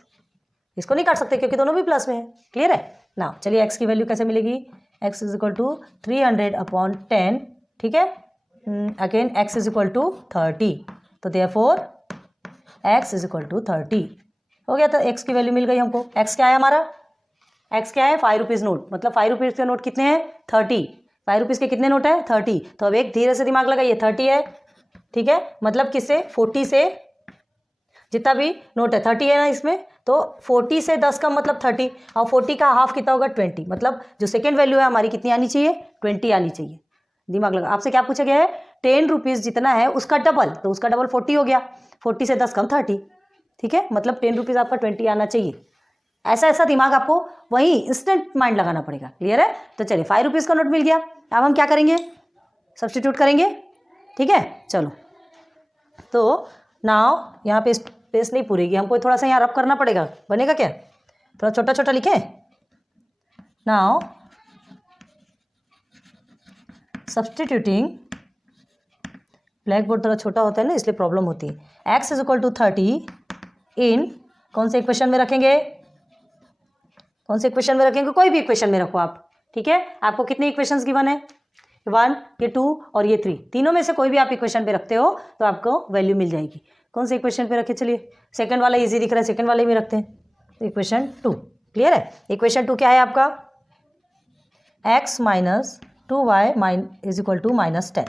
इसको नहीं काट सकते क्योंकि दोनों भी प्लस में है। क्लियर है ना? चलिए x की वैल्यू कैसे मिलेगी? x इज इक्वल टू 300/10, ठीक है। Again x is equal to 30, तो therefore x is equal to 30 हो गया। तो x की वैल्यू मिल गई हमको। x क्या है हमारा? x क्या है? 5 रुपीज़ नोट। मतलब 5 रुपीज़ के नोट कितने हैं? 30। 5 रुपीज़ के कितने नोट है? 30। तो अब एक धीरे से दिमाग लगाइए, 30 है, ठीक है। मतलब किससे? 40 से, जितना भी नोट है 30 है ना इसमें, तो 40 से 10 का मतलब 30, और 40 का हाफ कितना होगा? 20। मतलब जो सेकेंड वैल्यू है हमारी कितनी आनी चाहिए? 20 आनी चाहिए। दिमाग लगा। आपसे क्या पूछा गया है? 10 रुपीज़ जितना है उसका डबल, तो उसका डबल 40 हो गया। 40 से 10 कम 30, ठीक है। मतलब 10 रुपीज़ आपका 20 आना चाहिए। ऐसा ऐसा दिमाग आपको वही इंस्टेंट माइंड लगाना पड़ेगा। क्लियर है? तो चलिए 5 रुपीज़ का नोट मिल गया। अब हम क्या करेंगे? सब्स्टिट्यूट करेंगे, ठीक है। चलो, तो नाउ यहाँ पे स्पेस नहीं पूरेगी, हमको थोड़ा सा यहाँ रब करना पड़ेगा। बनेगा क्या? थोड़ा छोटा छोटा लिखें। नाउ सब्स्टिट्यूटिंग, ब्लैक बोर्ड थोड़ा छोटा होता है ना, इसलिए प्रॉब्लम होती है। x इज इक्वल टू 30 इन कौन से इक्वेशन में रखेंगे? कौन से इक्वेशन में रखेंगे? कोई भी इक्वेशन में रखो आप, ठीक है। आपको कितनी इक्वेशंस गिवन है? 1, ये 2 और ये 3। तीनों में से कोई भी आप इक्वेशन पे रखते हो तो आपको वैल्यू मिल जाएगी। कौन से इक्वेशन पे रखे? चलिए सेकंड वाला इजी दिख रहा है, सेकंड वाले में रखते हैं। तो इक्वेशन 2। क्लियर है? इक्वेशन 2 क्या है आपका? x minus 2y is equal to minus 10,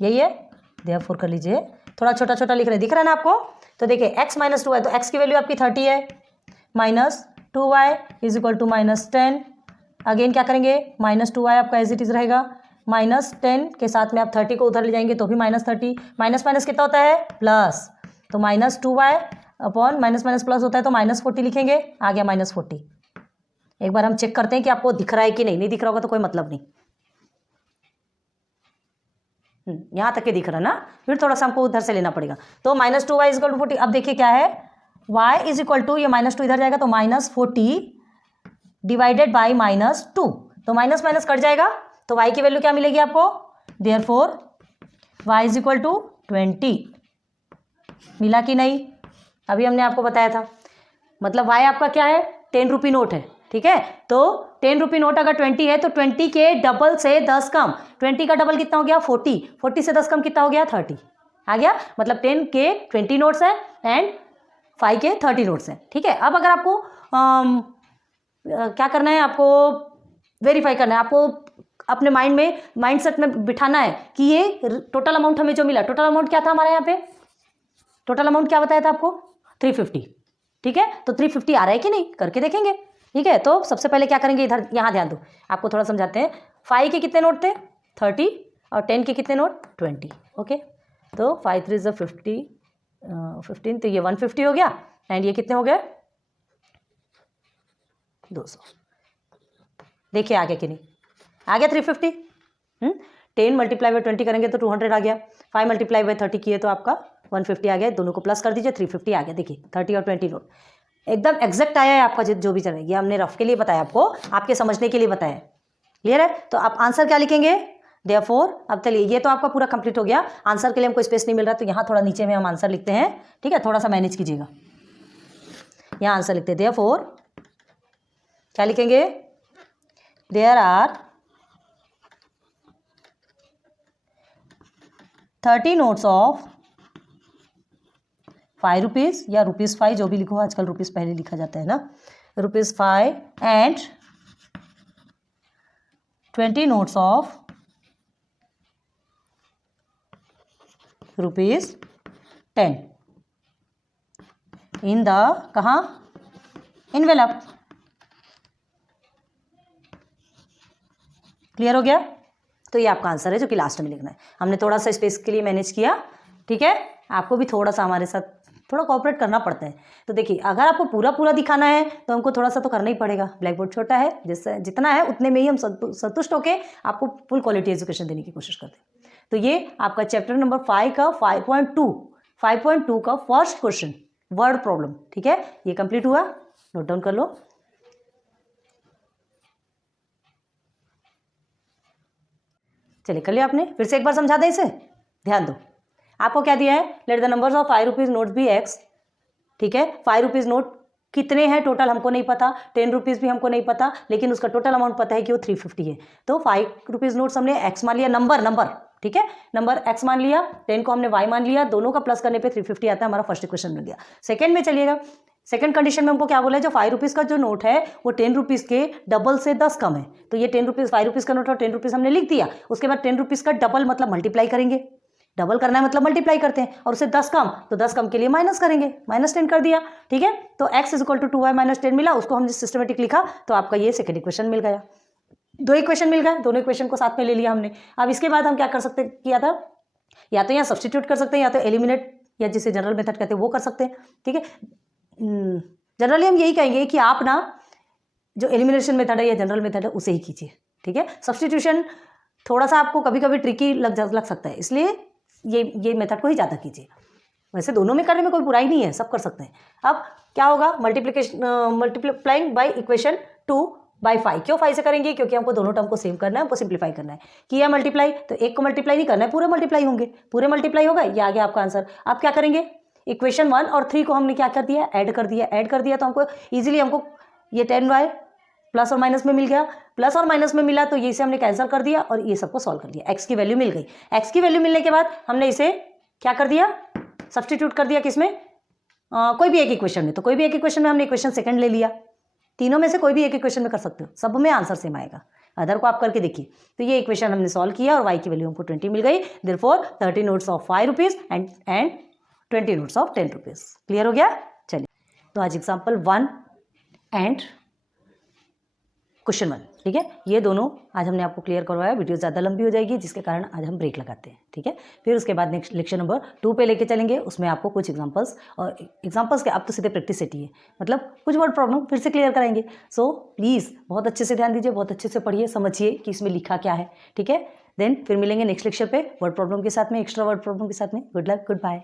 यही है। देयरफॉर कर लीजिए, थोड़ा छोटा छोटा लिख रहे हैं, दिख रहा है ना आपको? तो देखिए x माइनस 2y, तो x की वैल्यू आपकी 30 है, minus 2y is equal to minus 10। Again क्या करेंगे? माइनस 2y आपका एज इट इज रहेगा, माइनस 10 के साथ में आप 30 को उधर ले जाएंगे तो भी माइनस 30, माइनस माइनस कितना होता है? प्लस। तो minus 2y upon minus minus plus होता है, तो माइनस 40 लिखेंगे। आ गया माइनस 40। एक बार हम चेक करते हैं कि आपको दिख रहा है कि नहीं। नहीं दिख रहा होगा तो कोई मतलब नहीं। यहाँ तक के दिख रहा है ना, फिर थोड़ा सा हमको उधर से लेना पड़ेगा। तो minus 2y is equal to 40। अब देखिए क्या है, y इज इक्वल टू, ये माइनस 2 इधर जाएगा तो माइनस 40 डिवाइडेड बाई माइनस 2, तो माइनस माइनस कट जाएगा, तो y की वैल्यू क्या मिलेगी आपको? Therefore y is equal to 20। मिला कि नहीं? अभी हमने आपको बताया था। मतलब y आपका क्या है? 10 रुपी नोट है, ठीक है। तो 10 रुपी नोट अगर 20 है तो 20 के डबल से 10 कम, 20 का डबल कितना हो गया? 40, 40 से 10 कम कितना हो गया? 30 आ गया। मतलब 10 के 20 नोट्स है एंड 5 के 30 नोट्स हैं, ठीक है। अब अगर आपको क्या करना है, आपको वेरीफाई करना है, आपको अपने माइंड में, माइंड सेट में बिठाना है कि ये टोटल अमाउंट हमें जो मिला, टोटल अमाउंट क्या था हमारे यहाँ पे? टोटल अमाउंट क्या बताया था आपको? 350, ठीक है। तो 350 आ रहा है कि नहीं, करके देखेंगे, ठीक है। तो सबसे पहले क्या करेंगे, इधर यहाँ ध्यान दो, आपको थोड़ा समझाते हैं। 5 के कितने नोट थे? 30, और 10 के कितने नोट? 20, ओके। तो 5 3 ज़ 50, 15, तो ये 150 हो गया, एंड ये कितने हो गए? 200। देखिए आ गया कि नहीं? आ गया 350। 10 मल्टीप्लाई बाई 20 करेंगे तो 200 आ गया, 5 मल्टीप्लाई बाई 30 किए तो आपका 150 आ गया। दोनों को प्लस कर दीजिए, 350 आ गया। देखिए 30 और 20 नोट एकदम एग्जैक्ट आया है आपका, जो भी चल रहा है। ये हमने रफ के लिए बताया आपको, आपके समझने के लिए बताया है। क्लियर है? तो आप आंसर क्या लिखेंगे? देयरफॉर अब चलिए ये तो आपका पूरा कंप्लीट हो गया। आंसर के लिए हमको स्पेस नहीं मिल रहा तो यहाँ थोड़ा नीचे में हम आंसर लिखते हैं, ठीक है, थोड़ा सा मैनेज कीजिएगा। यहाँ आंसर लिखते हैं देयरफॉर, क्या लिखेंगे, there are 30 notes of 5 rupees या ₹5 जो भी लिखो, आजकल रुपीज़ पहले लिखा जाता है ना, ₹5 and 20 notes of ₹10 in the कहाँ, इनवेलप। क्लियर हो गया? तो ये आपका आंसर है जो कि लास्ट में लिखना है। हमने थोड़ा सा स्पेस के लिए मैनेज किया, ठीक है, आपको भी थोड़ा सा हमारे साथ थोड़ा कोऑपरेट करना पड़ता है। तो देखिए अगर आपको पूरा पूरा दिखाना है तो हमको थोड़ा सा तो करना ही पड़ेगा, ब्लैक बोर्ड छोटा है, जिससे जितना है उतने में ही हम संतुष्ट होकर आपको फुल क्वालिटी एजुकेशन देने की कोशिश करते हैं। तो ये आपका चैप्टर नंबर 5 का 5.2 का फर्स्ट क्वेश्चन वर्ड प्रॉब्लम, ठीक है, ये कंप्लीट हुआ, नोट डाउन कर लो। चलिए कर लिया आपने, फिर से एक बार समझा दें इसे, ध्यान दो। आपको क्या दिया है, let the numbers of 5 rupees notes be x, ठीक है, 5 रुपीज़ नोट कितने हैं टोटल हमको नहीं पता, 10 रुपीज़ भी हमको नहीं पता, लेकिन उसका टोटल अमाउंट पता है कि वो 350 है। तो 5 रुपीज़ नोट्स हमने एक्स मान लिया, नंबर, ठीक है, नंबर एक्स मान लिया, 10 को हमने वाई मान लिया, दोनों का प्लस करने पे 350 आता है, हमारा फर्स्ट इक्वेशन मिल गया। सेकंड में चलिएगा, सेकंड कंडीशन में हमको क्या बोला है, जो 5 रुपीज़ का जो नोट है वो 10 रुपीज़ के डबल से 10 कम है। तो ये 10 रुपीज़ 5 रुपीज़ का नोट और 10 रुपीज़ हमने लिख दिया, उसके बाद 10 रुपीज़ का डबल मतलब मल्टीप्लाई करेंगे, डबल करना है मतलब मल्टीप्लाई करते हैं, और उससे 10 कम तो 10 कम के लिए माइनस करेंगे, -10 कर दिया, ठीक है। तो x = 2y - 10 मिला, उसको हमने सिस्टमेटिक लिखा, तो आपका ये सेकंड इक्वेशन मिल गया। 2 इक्वेशन मिल गए, दोनों इक्वेशन को साथ में ले लिया हमने। अब इसके बाद हम क्या कर सकते किया था, या तो यहाँ सब्सटीट्यूट कर सकते हैं, या तो एलिमिनेट या जिसे जनरल मेथड कहते हैं वो कर सकते हैं, ठीक है। जनरली हम यही कहेंगे कि आप ना जो एलिमिनेशन मेथड है या जनरल मेथड है उसे ही कीजिए, ठीक है। सब्सटीट्यूशन थोड़ा सा आपको कभी कभी ट्रिकी लग सकता है, इसलिए ये मेथड को ही ज़्यादा कीजिए। वैसे दोनों में करने में कोई बुराई नहीं है, सब कर सकते हैं। अब क्या होगा, मल्टीप्लाइंग बाय इक्वेशन 2/5। क्यों 5 से करेंगे, क्योंकि हमको दोनों टर्म को सेम करना है, हमको सिंप्लीफाई करना है। किया मल्टीप्लाई तो एक को मल्टीप्लाई नहीं करना है, पूरे मल्टीप्लाई होंगे, पूरे मल्टीप्लाई होगा, ये आ गया आपका आंसर। आप क्या करेंगे, इक्वेशन 1 और 3 को हमने क्या कर दिया, ऐड कर दिया तो हमको ईजिली हमको ये 10y प्लस और माइनस में मिल गया, प्लस और माइनस में मिला तो ये इसे हमने कैंसिल कर दिया और ये सबको सॉल्व कर दिया, x की वैल्यू मिल गई। x की वैल्यू मिलने के बाद हमने इसे क्या कर दिया, सब्सटीट्यूट कर दिया, किसमें, कोई भी एक इक्वेशन में। तो कोई भी एक इक्वेशन में हमने इक्वेशन सेकंड ले लिया, तीनों में से कोई भी एक इक्वेशन में कर सकते हो, सब में आंसर सेम आएगा, अदर को आप करके देखिए। तो ये इक्वेशन हमने सॉल्व किया और y की वैल्यू हमको 20 मिल गई। Therefore 30 notes of 5 rupees and 20 notes of 10 rupees. Clear हो गया? चलिए तो आज एग्जाम्पल 1 एंड क्वेश्चन 1, ठीक है, ये दोनों आज हमने आपको क्लियर करवाया। वीडियो ज़्यादा लंबी हो जाएगी जिसके कारण आज हम ब्रेक लगाते हैं, ठीक है। फिर उसके बाद नेक्स्ट लेक्चर नंबर 2 पे लेके चलेंगे, उसमें आपको कुछ एग्जांपल्स और एग्जांपल्स के अब तो सीधे प्रैक्टिस सेट ही है, मतलब कुछ वर्ड प्रॉब्लम फिर से क्लियर कराएंगे। सो प्लीज़ बहुत अच्छे से ध्यान दीजिए, बहुत अच्छे से पढ़िए, समझिए कि इसमें लिखा क्या है, ठीक है। देन फिर मिलेंगे नेक्स्ट लेक्चर पे वर्ड प्रॉब्लम के साथ में, एक्स्ट्रा वर्ड प्रॉब्लम के साथ में। Good luck, good bye.